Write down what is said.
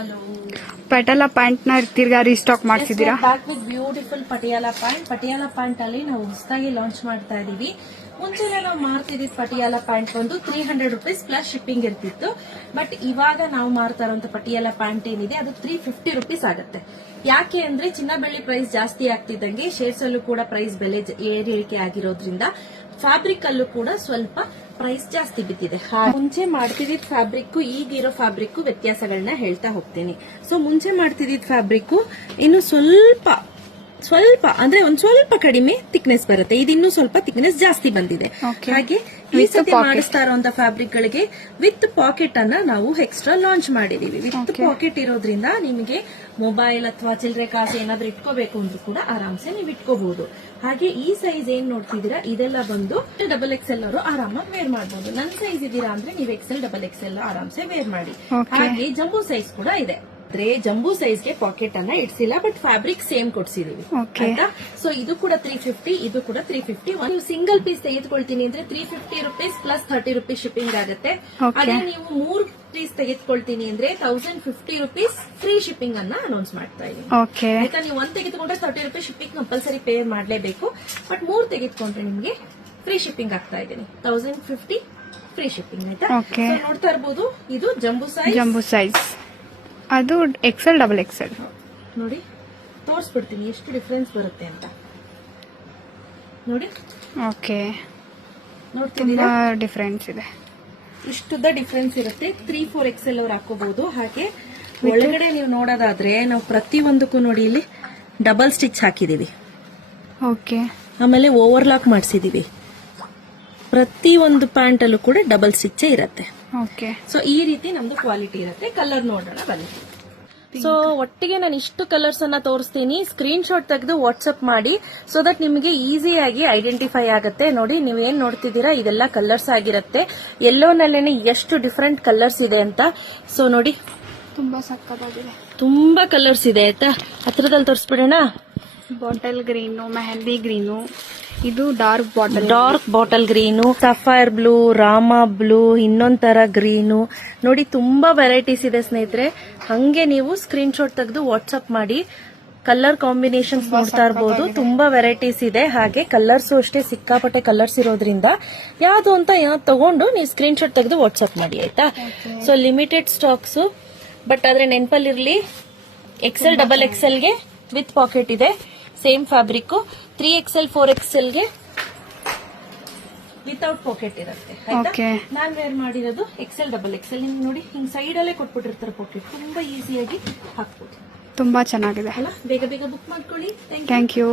Hello, Patiala pant ನ ತಿರ್ಗಾ restock ಮಾಡ್ತಿದ್ದೀರಾ? Back with beautiful Patiala pant ಅಲ್ಲಿ ನಾವು ಹೊಸದಾಗಿ ಲಾಂಚ್ ಮಾಡ್ತಾ ಇದೀವಿ. ಮುಂಚೆನೆ ನಾವು ಮಾರ್ತಿದ್ದಿದ್ ಪಟಿಯಾಲ ಪ್ಯಾಂಟ್ ಬಂದು 300 ರೂಪೀಸ್ ಪ್ಲಸ್ ಶಿಪ್ಪಿಂಗ್ ಇರ್ತಿತ್ತು. ಬಟ್ ಇವಾಗ ನಾವು ಮಾರ್ತಾ ಇರುವಂತ ಪಟಿಯಾಲ ಪ್ಯಾಂಟ್ ಏನಿದೆ ಅದು 350 ರೂಪೀಸ್ ಆಗುತ್ತೆ. ಯಾಕೆ ಅಂದ್ರೆ ಚಿನ್ನ ಬೆಳ್ಳಿ ಪ್ರೈಸ್ ಜಾಸ್ತಿ ಆಗ್ತಿದ್ದಂಗೆ ಶೇರ್ಸ್ ಅಲ್ಲೂ ಕೂಡ ಪ್ರೈಸ್ ಬೆಲೆ ಏರಿಕೆ ಆಗಿರೋದ್ರಿಂದ ಫ್ಯಾಬ್ರಿಕ್ ಅಲ್ಲೂ ಕೂಡ ಸ್ವಲ್ಪ ಪ್ರೈಸ್ ಜಾಸ್ತಿ ಬಿದ್ದಿದೆ. ಮುಂಚೆ ಮಾಡ್ತಿದ್ದ ಫ್ಯಾಬ್ರಿಕ್ ಈಗಿರೋ ಫ್ಯಾಬ್ರಿಕ್ ವ್ಯತ್ಯಾಸಗಳನ್ನ ಹೇಳ್ತಾ ಹೋಗ್ತೀನಿ. ಸೊ ಮುಂಚೆ ಮಾಡ್ತಿದ್ದ ಫ್ಯಾಬ್ರಿಕ್ ಇನ್ನು ಸ್ವಲ್ಪ ಅಂದ್ರೆ ಒಂದ್ ಸ್ವಲ್ಪ ಕಡಿಮೆ ಥಿಕ್ನೆಸ್ ಬರುತ್ತೆ. ಇದಿನ್ನೂ ಸ್ವಲ್ಪ ಥಿಕ್ನೆಸ್ ಜಾಸ್ತಿ ಬಂದಿದೆ. ಹಾಗೆ ಈ ಸತಿ ಮಾಡಿಸ್ತಾ ಇರುವಂತ ಫ್ಯಾಬ್ರಿಕ್ ಗಳಿಗೆ ವಿತ್ ಪಾಕೆಟ್ ಅನ್ನ ನಾವು ಎಕ್ಸ್ಟ್ರಾ ಲಾಂಚ್ ಮಾಡಿದೀವಿ. ವಿತ್ ಪಾಕೆಟ್ ಇರೋದ್ರಿಂದ ನಿಮಗೆ ಮೊಬೈಲ್ ಅಥವಾ ಚಿಲ್ಲರೆ ಕಾಸು ಏನಾದ್ರೂ ಇಟ್ಕೋಬೇಕು ಅಂದ್ರೂ ಕೂಡ ಆರಾಮ್ಸೆ ನೀವು ಇಟ್ಕೋಬಹುದು. ಹಾಗೆ ಈ ಸೈಜ್ ಏನ್ ನೋಡ್ತಿದ್ದೀರಾ ಇದೆಲ್ಲ ಬಂದು XXL ಅವರು ಆರಾಮಾಗಿ ವೇರ್ ಮಾಡಬಹುದು. ನನ್ನ ಸೈಜ್ ಇದೀರಾ ಅಂದ್ರೆ ನೀವು XXL ಆರಾಮ್ಸೆ ವೇರ್ ಮಾಡಿ. ಹಾಗೆ ಜಂಬೂ ಸೈಜ್ ಕೂಡ ಇದೆ. ಜಂಬೂ ಸೈಜ್ ಗೆ ಪಾಕೆಟ್ ಅನ್ನ ಇಡ್ಸಿಲ್ಲ, ಬಟ್ ಫ್ಯಾಬ್ರಿಕ್ ಸೇಮ್ ಕೊಡ್ಸಿದೀವಿ ಆಯ್ತಾ. ಸೊ ಇದು ಕೂಡ 350, ಇದು ಕೂಡ 350. ನೀವು ಸಿಂಗಲ್ ಪೀಸ್ ತೆಗೆದುಕೊಳ್ತೀನಿ ಅಂದ್ರೆ 350 ರೂಪೀಸ್ ಪ್ಲಸ್ 30 ರೂಪೀಸ್ ಶಿಪ್ಪಿಂಗ್ ಆಗುತ್ತೆ. ಅದೇ ನೀವು 3 ಪೀಸ್ ತೆಗೆದುಕೊಳ್ತೀನಿ ಅಂದ್ರೆ 1050 ರೂಪೀಸ್ ಫ್ರೀ ಶಿಪ್ಪಿಂಗ್ ಅನ್ನ ಅನೌನ್ಸ್ ಮಾಡ್ತಾ ಇದೀನಿ ಆಯ್ತಾ. ನೀವು ಒಂದ್ ತೆಗೆದುಕೊಂಡ್ರೆ 30 ರೂಪೀಸ್ ಶಿಪ್ಪಿಂಗ್ ಕಂಪಲ್ಸರಿ ಪೇ ಮಾಡಲೇಬೇಕು. ಬಟ್ 3 ತೆಗೆದುಕೊಂಡ್ರೆ ನಿಮ್ಗೆ ಫ್ರೀ ಶಿಪ್ಪಿಂಗ್ ಆಗ್ತಾ ಇದೀನಿ. 1050 ಫ್ರೀ ಶಿಪ್ಪಿಂಗ್ ಆಯ್ತಾ. ನೋಡ್ತಾ ಇರಬಹುದು ಇದು ಜಂಬೂ ಸೈಜ್ ಅದು XL XXL ನೋಡಿ ತೋರಿಸ್ಬಿಡ್ತೀನಿ ಎಷ್ಟು ಡಿಫ್ರೆನ್ಸ್ ಬರುತ್ತೆ ಅಂತ ನೋಡಿ. ನೋಡ್ತಿದ್ದೀರಾ ಡಿಫ್ರೆನ್ಸ್ ಇದೆ, ಇಷ್ಟುದ್ದ ಡಿಫ್ರೆನ್ಸ್ ಇರುತ್ತೆ. 3-4 XL ಅವ್ರು ಹಾಕೋಬಹುದು. ಹಾಗೆ ಒಳಗಡೆ ನೀವು ನೋಡೋದಾದ್ರೆ ನಾವು ಪ್ರತಿಯೊಂದಕ್ಕೂ ನೋಡಿ ಇಲ್ಲಿ ಡಬಲ್ ಸ್ಟಿಚ್ ಹಾಕಿದೀವಿ. ಆಮೇಲೆ ಓವರ್ಲಾಕ್ ಮಾಡಿಸಿದೀವಿ. ಪ್ರತಿ ಒಂದು ಪ್ಯಾಂಟ್ ಅಲ್ಲೂ ಕೂಡ ಡಬಲ್ ಸ್ಟಿಚ್ ಇರುತ್ತೆ. ಸೊ ಈ ರೀತಿ ನಮ್ದು ಕ್ವಾಲಿಟಿ ಇರುತ್ತೆ. ಕಲರ್ ನೋಡೋಣ ಬನ್ನಿ. ಸೊ ಒಟ್ಟಿಗೆ ನಾನು ಇಷ್ಟು ಕಲರ್ಸ್ ಅನ್ನ ತೋರಿಸ್ತೀನಿ. ಸ್ಕ್ರೀನ್ ಶಾಟ್ ತೆಗೆದು ವಾಟ್ಸ್ಆಪ್ ಮಾಡಿ ಸೊ ದಟ್ ನಿಮಗೆ ಈಸಿಯಾಗಿ ಐಡೆಂಟಿಫೈ ಆಗುತ್ತೆ. ನೋಡಿ ನೀವೇನ್ ನೋಡ್ತಿದ್ದೀರಾ ಇದೆಲ್ಲ ಕಲರ್ಸ್ ಆಗಿರುತ್ತೆ. ಯೆಲ್ಲೋನಲ್ಲೇನೆ ಎಷ್ಟು ಡಿಫರೆಂಟ್ ಕಲರ್ಸ್ ಇದೆ ಅಂತ. ಸೊ ನೋಡಿ ತುಂಬಾ ಸಕ್ಕತ್ತಾಗಿದೆ, ತುಂಬಾ ಕಲರ್ಸ್ ಇದೆ ಆಯ್ತಾ. ಹತ್ರದಲ್ಲಿ ತೋರಿಸ್ಬಿಡೋಣ. ಬಾಟಲ್ ಗ್ರೀನು, ಮೆಹಂದಿ ಗ್ರೀನು, ಇದು dark bottle green, sapphire blue, Rama blue, ಇನ್ನೊಂದರ ಗ್ರೀನು. ನೋಡಿ ತುಂಬಾ ವೆರೈಟೀಸ್ ಇದೆ ಸ್ನೇಹಿತರೆ. ಹಂಗೆ ನೀವು ಸ್ಕ್ರೀನ್ ಶಾಟ್ ತೆಗೆದು ವಾಟ್ಸ್ಆಪ್ ಮಾಡಿ ಕಲರ್ ಕಾಂಬಿನೇಷನ್ಸ್ ನೋಡ್ತಾ ಇರಬಹುದು. ತುಂಬಾ ವೆರೈಟೀಸ್ ಇದೆ. ಹಾಗೆ ಕಲರ್ಸ್ ಅಷ್ಟೇ ಸಿಕ್ಕಾಪಟ್ಟೆ ಕಲರ್ಸ್ ಇರೋದ್ರಿಂದ ಯಾವ್ದು ಅಂತ ತಗೊಂಡು ನೀವು ಸ್ಕ್ರೀನ್ ಶಾಟ್ ತೆಗೆದು ವಾಟ್ಸ್ಆಪ್ ಮಾಡಿ ಆಯ್ತಾ. ಸೊ ಲಿಮಿಟೆಡ್ ಸ್ಟಾಕ್ಸ್, ಬಟ್ ಆದ್ರೆ ನೆನಪಲ್ಲಿರ್ಲಿ XL XXL ಗೆ ವಿತ್ ಪಾಕೆಟ್ ಇದೆ. Same fabric. 3XL 4XL ಗೆ ವಿತೌಟ್ ಪಾಕೆಟ್ ಇರುತ್ತೆ ಆಯ್ತಾ. ನಾನ್ ವೇರ್ ಮಾಡಿರೋದು XL XXL. ನಿಮ್ಗೆ ನೋಡಿ ಹಿಂಗ್ ಸೈಡ್ ಅಲ್ಲೇ ಕೊಟ್ಬಿಟ್ಟಿರ್ತಾರೆ ಪಾಕೆಟ್. ತುಂಬಾ ಈಸಿಯಾಗಿ ಹಾಕ್ಬೋದು. ತುಂಬಾ ಚೆನ್ನಾಗಿದೆ ಅಲ್ಲ. ಬೇಗ ಬುಕ್ ಮಾಡ್ಕೊಳ್ಳಿ. Thank you.